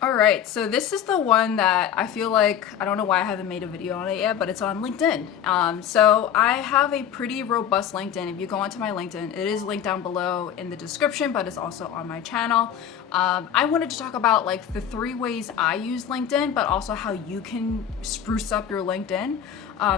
All right, so this is the one that I feel like, I don't know why I haven't made a video on it yet, but it's on LinkedIn. So I have a pretty robust LinkedIn. If you go onto my LinkedIn, it is linked down below in the description, but it's also on my channel. I wanted to talk about like the 3 ways I use LinkedIn, but also how you can spruce up your LinkedIn.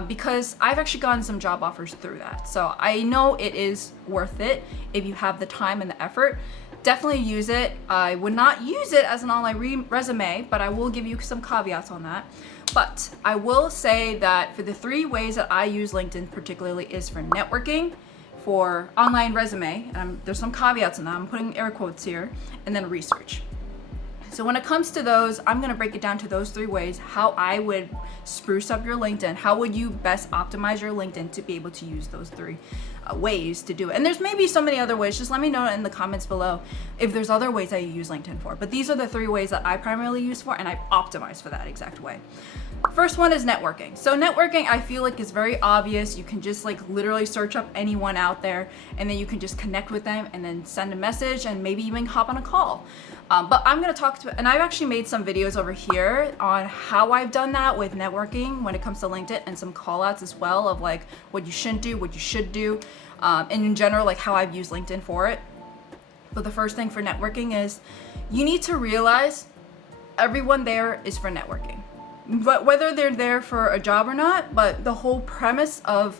Because I've actually gotten some job offers through that. So I know it is worth it if you have the time and the effort. Definitely use it. I would not use it as an online resume, but I will give you some caveats on that. But I will say that for the 3 ways that I use LinkedIn particularly is for networking, for online resume, there's some caveats in that, I'm putting air quotes here, and then research. So when it comes to those, I'm gonna break it down to those 3 ways, how I would spruce up your LinkedIn, how would you best optimize your LinkedIn to be able to use those 3 ways to do it. And there's maybe so many other ways, just let me know in the comments below if there's other ways that you use LinkedIn for. But these are the 3 ways that I primarily use for, and I optimize for that exact way. First one is networking. So networking, I feel like is very obvious. You can just like literally search up anyone out there, and then you can just connect with them and then send a message and maybe even hop on a call. But I'm gonna talk to, and I've actually made some videos over here on how I've done that with networking when it comes to LinkedIn, and some call outs as well of like what you shouldn't do, what you should do, and in general, like how I've used LinkedIn for it. But the first thing for networking is you need to realize everyone there is for networking. But whether they're there for a job or not, but the whole premise of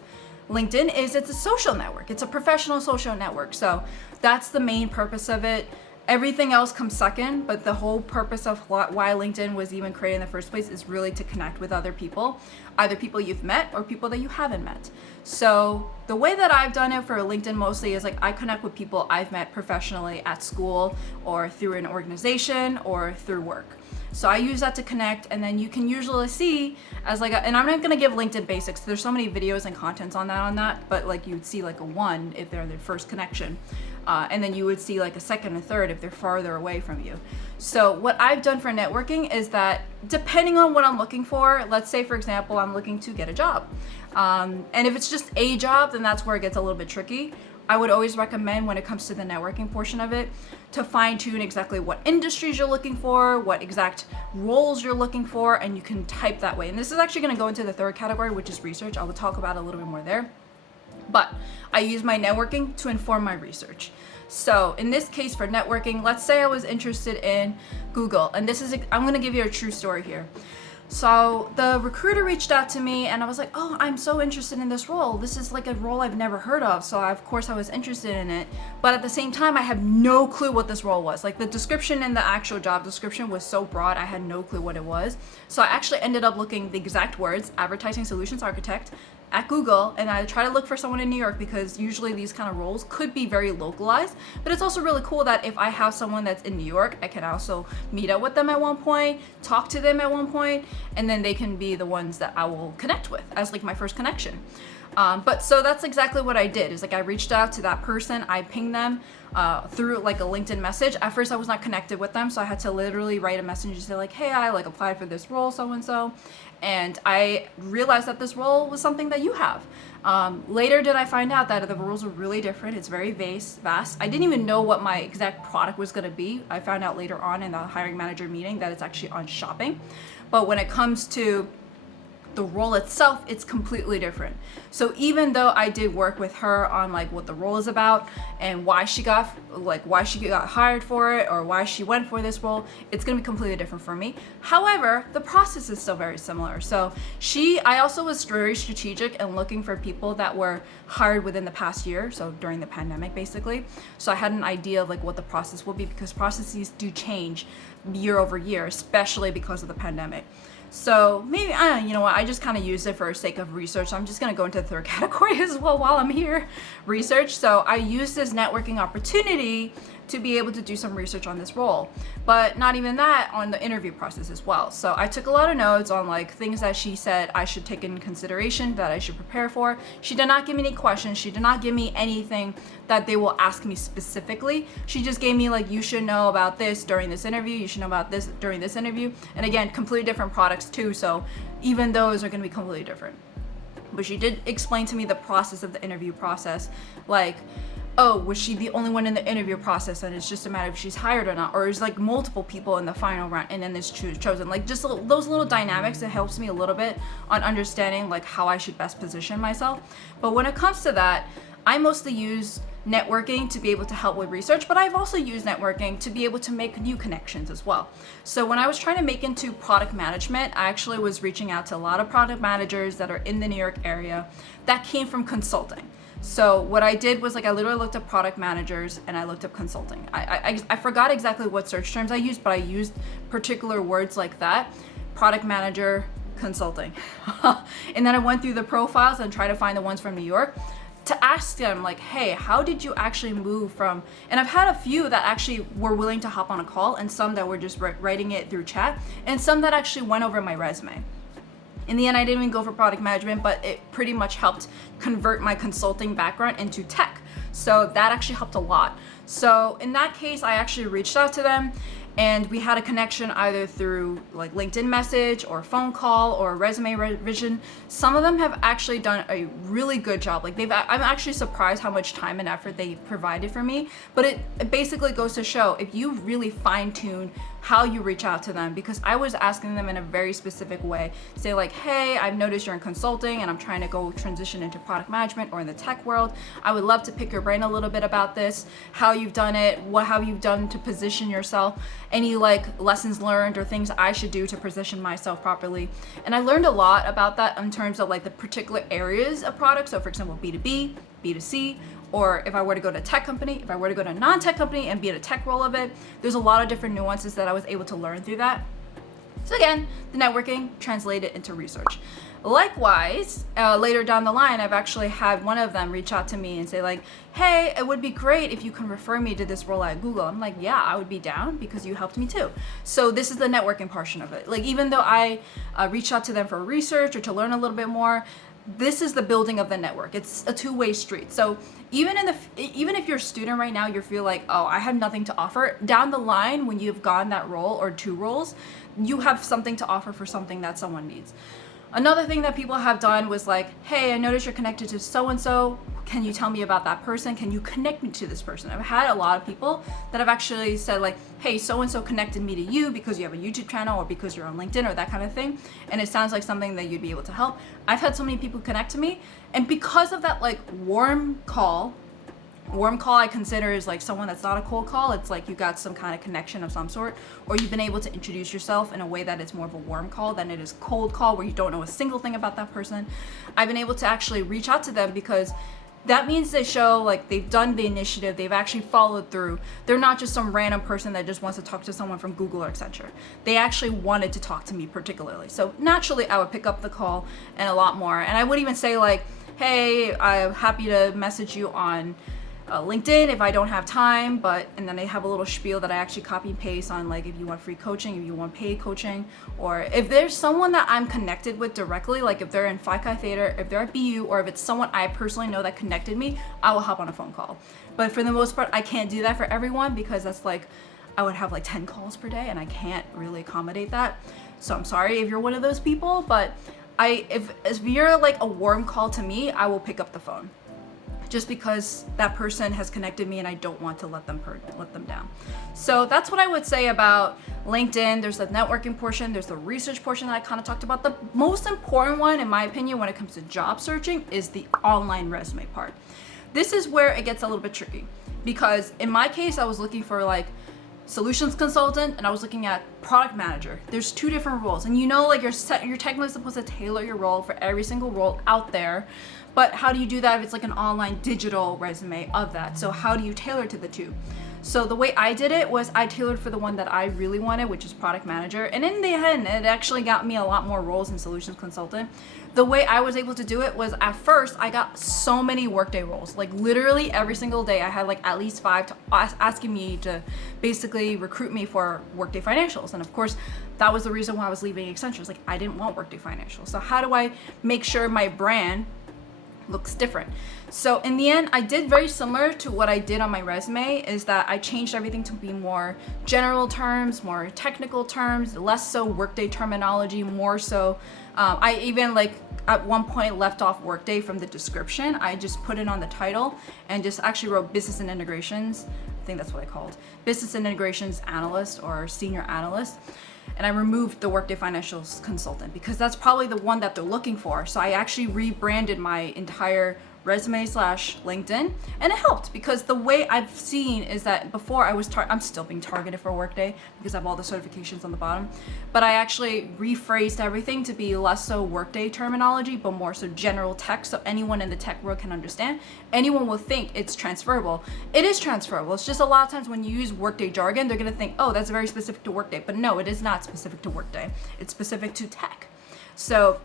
LinkedIn is it's a social network. It's a professional social network. So that's the main purpose of it. Everything else comes second, but the whole purpose of why LinkedIn was even created in the first place is really to connect with other people, either people you've met or people that you haven't met. So the way that I've done it for LinkedIn mostly is like I connect with people I've met professionally at school or through an organization or through work. So I use that to connect, and then you can usually see as like and I'm not gonna give LinkedIn basics. There's so many videos and contents on that, but like you would see like a 1 if they're their first connection. And then you would see like a 2nd and 3rd if they're farther away from you. So what I've done for networking is that depending on what I'm looking for, let's say for example, I'm looking to get a job. And if it's just a job, then that's where it gets a little bit tricky. I would always recommend when it comes to the networking portion of it to fine tune exactly what industries you're looking for, what exact roles you're looking for, and you can type that way. And this is actually gonna go into the 3rd category, which is research. I will talk about it a little bit more there. But I use my networking to inform my research. So in this case for networking, let's say I was interested in Google, and I'm gonna give you a true story here. So the recruiter reached out to me and I was like, oh, I'm so interested in this role. This is like a role I've never heard of. So of course I was interested in it. But at the same time, I had no clue what this role was. Like the description and the actual job description was so broad, I had no clue what it was. So I actually ended up looking the exact words, advertising solutions architect, at Google, and I try to look for someone in New York because usually these kind of roles could be very localized, but it's also really cool that if I have someone that's in New York, I can also meet up with them at one point, talk to them at one point, and then they can be the ones that I will connect with as like my first connection. But so that's exactly what I did, is like I reached out to that person, I pinged them through like a LinkedIn message. At first I was not connected with them, so I had to literally write a message and say like, hey, I like applied for this role, so-and-so, and I realized that this role was something that you have. Later did I find out that the roles were really different. It's very vast. I didn't even know what my exact product was gonna be. I found out later on in the hiring manager meeting that it's actually on shopping. But when it comes to the role itself, it's completely different. So even though I did work with her on like what the role is about and why she got hired for it or why she went for this role, it's gonna be completely different for me. However, the process is still very similar. So I also was very strategic and looking for people that were hired within the past year, so during the pandemic basically. So I had an idea of like what the process will be, because processes do change year over year, especially because of the pandemic. So maybe, you know what, I just kind of use it for the sake of research. I'm just going to go into the 3rd category as well while I'm here, research. So I use this networking opportunity to be able to do some research on this role, but not even that, on the interview process as well. So I took a lot of notes on like things that she said I should take in consideration, that I should prepare for. She did not give me any questions. She did not give me anything that they will ask me specifically. She just gave me like, you should know about this during this interview. You should know about this during this interview. And again, completely different products too. So even those are going to be completely different. But she did explain to me the process of the interview process. Like, oh, was she the only one in the interview process and it's just a matter of if she's hired or not, or is like multiple people in the final round and then this chosen, like just those little dynamics. It helps me a little bit on understanding like how I should best position myself. But when it comes to that, I mostly use networking to be able to help with research, but I've also used networking to be able to make new connections as well. So when I was trying to make into product management, I actually was reaching out to a lot of product managers that are in the New York area that came from consulting. So what I did was like I literally looked up product managers and I looked up consulting. I forgot exactly what search terms I used, but I used particular words like that: product manager, consulting. And then I went through the profiles and tried to find the ones from New York to ask them like, hey, how did you actually move from, and I've had a few that actually were willing to hop on a call, and some that were just writing it through chat, and some that actually went over my resume. In the end, I didn't even go for product management, but it pretty much helped convert my consulting background into tech. So that actually helped a lot. So in that case, I actually reached out to them and we had a connection either through like LinkedIn message or phone call or resume revision. Some of them have actually done a really good job. Like I'm actually surprised how much time and effort they provided for me. But it basically goes to show if you really fine tune how you reach out to them, because I was asking them in a very specific way, say like, hey, I've noticed you're in consulting and I'm trying to go transition into product management or in the tech world. I would love to pick your brain a little bit about this, how you've done it, what have you done to position yourself, any like lessons learned or things I should do to position myself properly. And I learned a lot about that in terms of like the particular areas of products. So for example, B2B, B2C, or if I were to go to a tech company, if I were to go to a non-tech company and be in a tech role of it, there's a lot of different nuances that I was able to learn through that. So again, the networking translated into research. Likewise, later down the line, I've actually had one of them reach out to me and say like, hey, it would be great if you can refer me to this role at Google. I'm like, yeah, I would be down because you helped me too. So this is the networking portion of it. Like even though I reached out to them for research or to learn a little bit more, this is the building of the network. It's a two-way street. So even if you're a student right now, you feel like, oh, I have nothing to offer. Down the line, when you've gotten that role or two roles, you have something to offer for something that someone needs. Another thing that people have done was like, hey, I noticed you're connected to so-and-so. Can you tell me about that person? Can you connect me to this person? I've had a lot of people that have actually said like, hey, so-and-so connected me to you because you have a YouTube channel or because you're on LinkedIn or that kind of thing. And it sounds like something that you'd be able to help. I've had so many people connect to me. And because of that like warm call I consider is like someone that's not a cold call. It's like you got some kind of connection of some sort, or you've been able to introduce yourself in a way that it's more of a warm call than it is cold call where you don't know a single thing about that person. I've been able to actually reach out to them because that means they show like they've done the initiative, they've actually followed through. They're not just some random person that just wants to talk to someone from Google or Accenture. They actually wanted to talk to me particularly. So naturally I would pick up the call and a lot more. And I would even say like, hey, I'm happy to message you on LinkedIn if I don't have time, and then I have a little spiel that I actually copy and paste on like if you want free coaching, if you want paid coaching, or if there's someone that I'm connected with directly, like if they're in Phi Chi Theta, if they're at BU, or if it's someone I personally know that connected me, I will hop on a phone call. But for the most part, I can't do that for everyone because that's like, I would have like 10 calls per day and I can't really accommodate that. So I'm sorry if you're one of those people, but if you're like a warm call to me, I will pick up the phone. Just because that person has connected me and I don't want to let them down. So that's what I would say about LinkedIn. There's the networking portion, there's the research portion that I kind of talked about. The most important one, in my opinion, when it comes to job searching is the online resume part. This is where it gets a little bit tricky because in my case, I was looking for like solutions consultant and I was looking at product manager. There's two different roles, and you know, like you're technically supposed to tailor your role for every single role out there. But how do you do that if it's like an online digital resume of that? So how do you tailor to the two? So the way I did it was I tailored for the one that I really wanted, which is product manager. And in the end, it actually got me a lot more roles in solutions consultant. The way I was able to do it was at first I got so many Workday roles. Like literally every single day I had like at least 5 to asking me to basically recruit me for Workday financials. And of course, that was the reason why I was leaving Accenture. Like I didn't want Workday financials. So how do I make sure my brand looks different. So in the end, I did very similar to what I did on my resume, is that I changed everything to be more general terms, more technical terms, less so Workday terminology, more so I even like at one point left off Workday from the description. I just put it on the title and just actually wrote business and integrations. I think that's what I called business and integrations analyst or senior analyst. And I removed the Workday Financials Consultant because that's probably the one that they're looking for. So I actually rebranded my entire resume / LinkedIn, and it helped because the way I've seen is that before I'm still being targeted for Workday because I have all the certifications on the bottom, but I actually rephrased everything to be less so Workday terminology, but more so general tech, so anyone in the tech world can understand. Anyone will think it's transferable. It is transferable. It's just a lot of times when you use Workday jargon, they're gonna think, oh, that's very specific to Workday, but no, it is not specific to Workday. It's specific to tech. So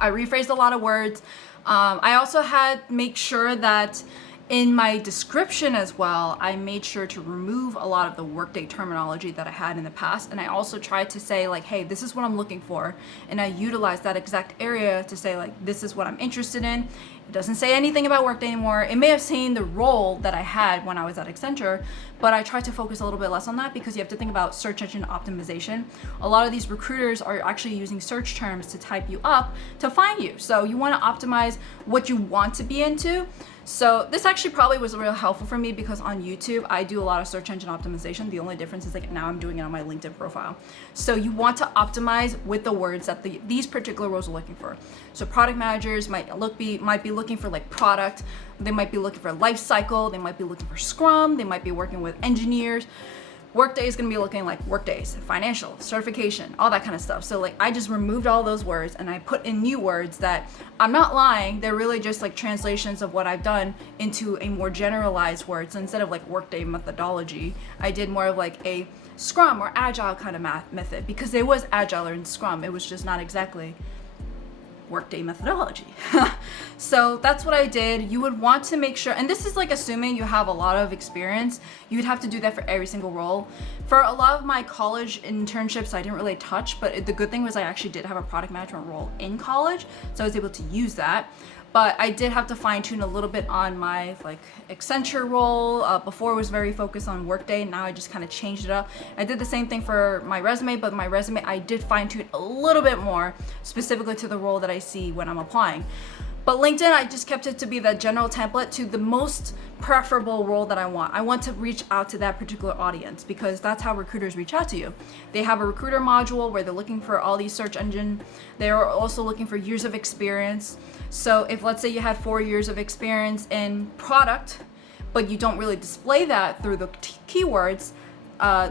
I rephrased a lot of words. I also had make sure that in my description as well, I made sure to remove a lot of the Workday terminology that I had in the past. And I also tried to say like, hey, this is what I'm looking for. And I utilized that exact area to say like, this is what I'm interested in. It doesn't say anything about Workday anymore. It may have seen the role that I had when I was at Accenture, but I tried to focus a little bit less on that because you have to think about search engine optimization. A lot of these recruiters are actually using search terms to type you up to find you. So you want to optimize what you want to be into. So this actually probably was real helpful for me because on YouTube, I do a lot of search engine optimization. The only difference is like now I'm doing it on my LinkedIn profile. So you want to optimize with the words that these particular roles are looking for. So product managers might be looking for like product. They might be looking for life cycle. They might be looking for Scrum. They might be working with engineers. Workday is going to be looking like Workdays, financial, certification, all that kind of stuff. So like I just removed all those words and I put in new words that I'm not lying. They're really just like translations of what I've done into a more generalized words. Instead of like Workday methodology, I did more of like a Scrum or Agile kind of method because there was Agile in Scrum. It was just not exactly Workday methodology. So that's what I did. You would want to make sure, and this is like assuming you have a lot of experience, you would have to do that for every single role. For a lot of my college internships, I didn't really touch, but the good thing was I actually did have a product management role in college, so I was able to use that. But I did have to fine tune a little bit on my like Accenture role. Before it was very focused on Workday. Now I just kind of changed it up. I did the same thing for my resume, but my resume, I did fine tune a little bit more specifically to the role that I see when I'm applying. But LinkedIn, I just kept it to be the general template to the most preferable role that I want. I want to reach out to that particular audience because that's how recruiters reach out to you. They have a recruiter module where they're looking for all these search engine. They're also looking for years of experience. So if let's say you had 4 years of experience in product, but you don't really display that through the keywords,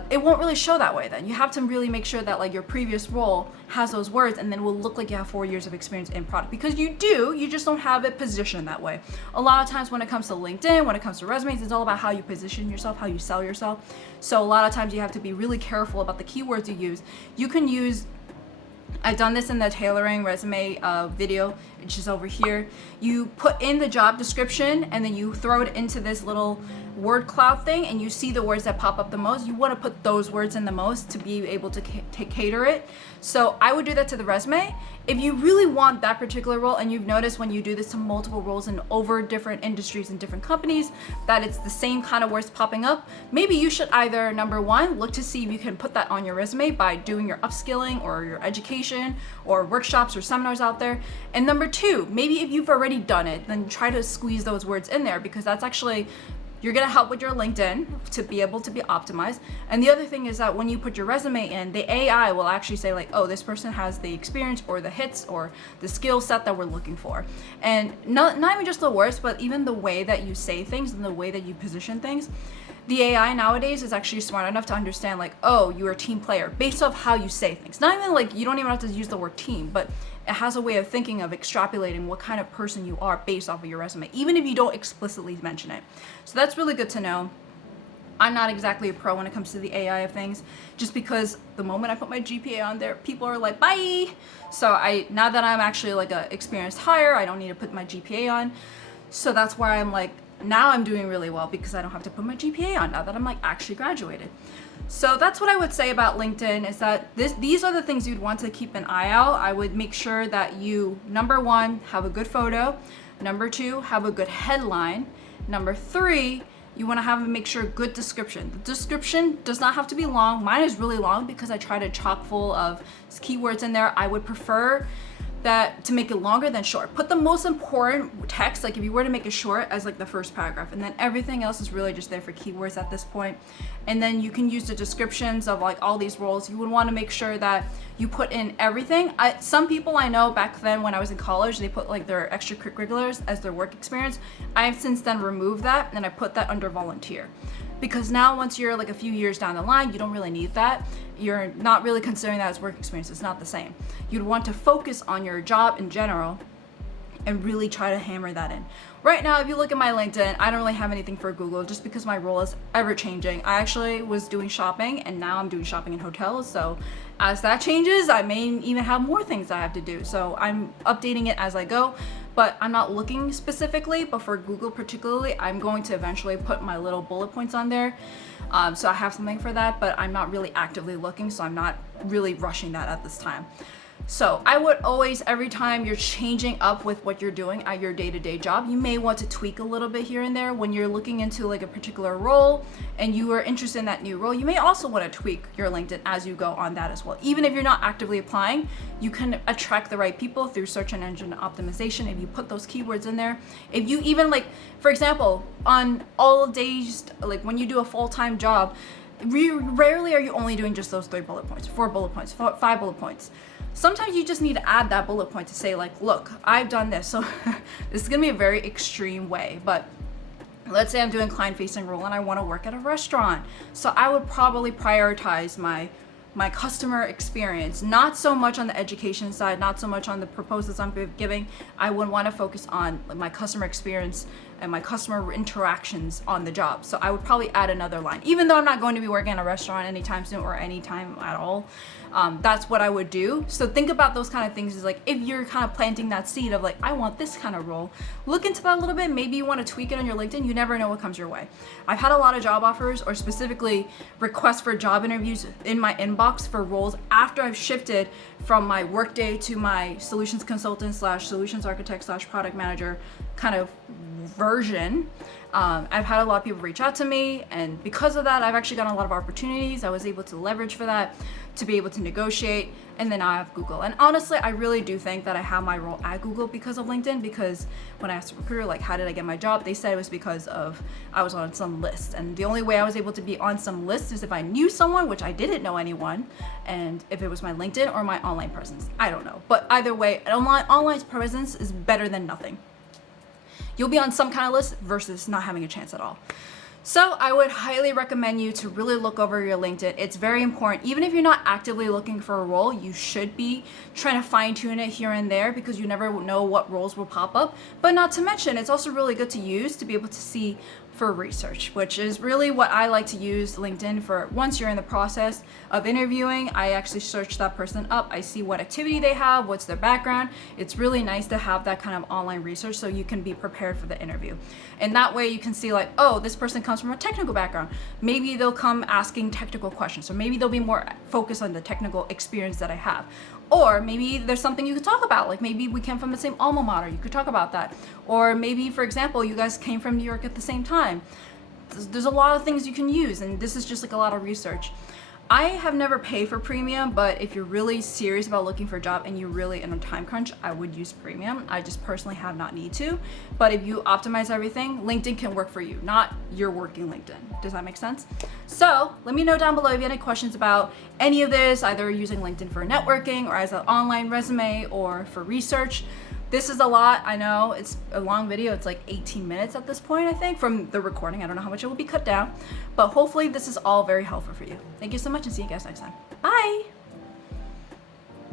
it won't really show that way then. You have to really make sure that like your previous role has those words and then it will look like you have 4 years of experience in product because you do, you just don't have it positioned that way. A lot of times when it comes to LinkedIn, when it comes to resumes, it's all about how you position yourself, how you sell yourself. So a lot of times you have to be really careful about the keywords you use. You can use, I've done this in the tailoring resume video, which is over here. You put in the job description and then you throw it into this little word cloud thing and you see the words that pop up the most. You want to put those words in the most to be able to cater it. So I would do that to the resume. If you really want that particular role, and you've noticed when you do this to multiple roles in over different industries and different companies, that it's the same kind of words popping up, maybe you should either, number one, look to see if you can put that on your resume by doing your upskilling or your education or workshops or seminars out there. And number two, maybe if you've already done it, then try to squeeze those words in there because that's actually, you're gonna help with your LinkedIn to be able to be optimized. And the other thing is that when you put your resume in, the AI will actually say like, oh, this person has the experience or the hits or the skill set that we're looking for. And not even just the words, but even the way that you say things and the way that you position things. The AI nowadays is actually smart enough to understand like, oh, you're a team player based off how you say things. Not even like, you don't even have to use the word team, but it has a way of thinking of extrapolating what kind of person you are based off of your resume, even if you don't explicitly mention it. So that's really good to know. I'm not exactly a pro when it comes to the AI of things, just because the moment I put my GPA on there, people are like, bye. So now that I'm actually like a experienced hire, I don't need to put my GPA on. So that's why I'm like, now I'm doing really well because I don't have to put my GPA on now that I'm like actually graduated. So that's what I would say about LinkedIn is that these are the things you'd want to keep an eye out. I would make sure that you, number one, have a good photo. Number 2, have a good headline. Number 3, you want to make sure good description. The description does not have to be long. Mine is really long because I try to chock full of keywords in there. I would prefer that to make it longer than short. Put the most important text, like if you were to make it short, as like the first paragraph, and then everything else is really just there for keywords at this point. And then you can use the descriptions of like all these roles. You would want to make sure that you put in everything. Some people I know back then when I was in college, they put like their extracurriculars as their work experience. I have since then removed that and I put that under volunteer. Because now once you're like a few years down the line, you don't really need that. You're not really considering that as work experience. It's not the same. You'd want to focus on your job in general and really try to hammer that in. Right now, if you look at my LinkedIn, I don't really have anything for Google just because my role is ever changing. I actually was doing shopping and now I'm doing shopping in hotels. So as that changes, I may even have more things I have to do. So I'm updating it as I go, but I'm not looking specifically, but for Google particularly, I'm going to eventually put my little bullet points on there. So I have something for that, but I'm not really actively looking, so I'm not really rushing that at this time. So I would always, every time you're changing up with what you're doing at your day-to-day job, you may want to tweak a little bit here and there. When you're looking into like a particular role and you are interested in that new role, you may also want to tweak your LinkedIn as you go on that as well. Even if you're not actively applying, you can attract the right people through search and engine optimization if you put those keywords in there. If you even like, for example, on all days, like when you do a full-time job, rarely are you only doing just those 3 bullet points, 4 bullet points, 5 bullet points. Sometimes you just need to add that bullet point to say like, look, I've done this. So this is gonna be a very extreme way, but let's say I'm doing client-facing role and I wanna work at a restaurant. So I would probably prioritize my customer experience, not so much on the education side, not so much on the proposals I'm giving. I would want to focus on my customer experience and my customer interactions on the job. So I would probably add another line, even though I'm not going to be working at a restaurant anytime soon or anytime at all. That's what I would do. So think about those kind of things, is like if you're kind of planting that seed of like, I want this kind of role, look into that a little bit. Maybe you want to tweak it on your LinkedIn. You never know what comes your way. I've had a lot of job offers or specifically requests for job interviews in my inbox for roles after I've shifted from my workday to my solutions consultant / solutions architect / product manager kind of version. I've had a lot of people reach out to me, and because of that, I've actually gotten a lot of opportunities. I was able to leverage for that to be able to negotiate, and then now I have Google. And honestly, I really do think that I have my role at Google because of LinkedIn, because when I asked a recruiter, like, how did I get my job? They said it was because of I was on some list. And the only way I was able to be on some list is if I knew someone, which I didn't know anyone, and if it was my LinkedIn or my online presence. I don't know. But either way, online presence is better than nothing. You'll be on some kind of list versus not having a chance at all. So I would highly recommend you to really look over your LinkedIn. It's very important. Even if you're not actively looking for a role, you should be trying to fine tune it here and there, because you never know what roles will pop up. But not to mention, it's also really good to use to be able to see for research, which is really what I like to use LinkedIn for. Once you're in the process of interviewing, I actually search that person up. I see what activity they have, what's their background. It's really nice to have that kind of online research so you can be prepared for the interview. And that way you can see like, oh, this person comes from a technical background. Maybe they'll come asking technical questions, or maybe they'll be more focused on the technical experience that I have. Or maybe there's something you could talk about, like maybe we came from the same alma mater, you could talk about that. Or maybe, for example, you guys came from New York at the same time. There's a lot of things you can use, and this is just like a lot of research. I have never paid for premium, but if you're really serious about looking for a job and you're really in a time crunch, I would use premium. I just personally have not need to. But if you optimize everything, LinkedIn can work for you, not your working LinkedIn. Does that make sense? So let me know down below if you have any questions about any of this, either using LinkedIn for networking or as an online resume or for research. This is a lot. I know it's a long video. It's like 18 minutes at this point, I think, from the recording. I don't know how much it will be cut down, but hopefully this is all very helpful for you. Thank you so much, and see you guys next time. Bye.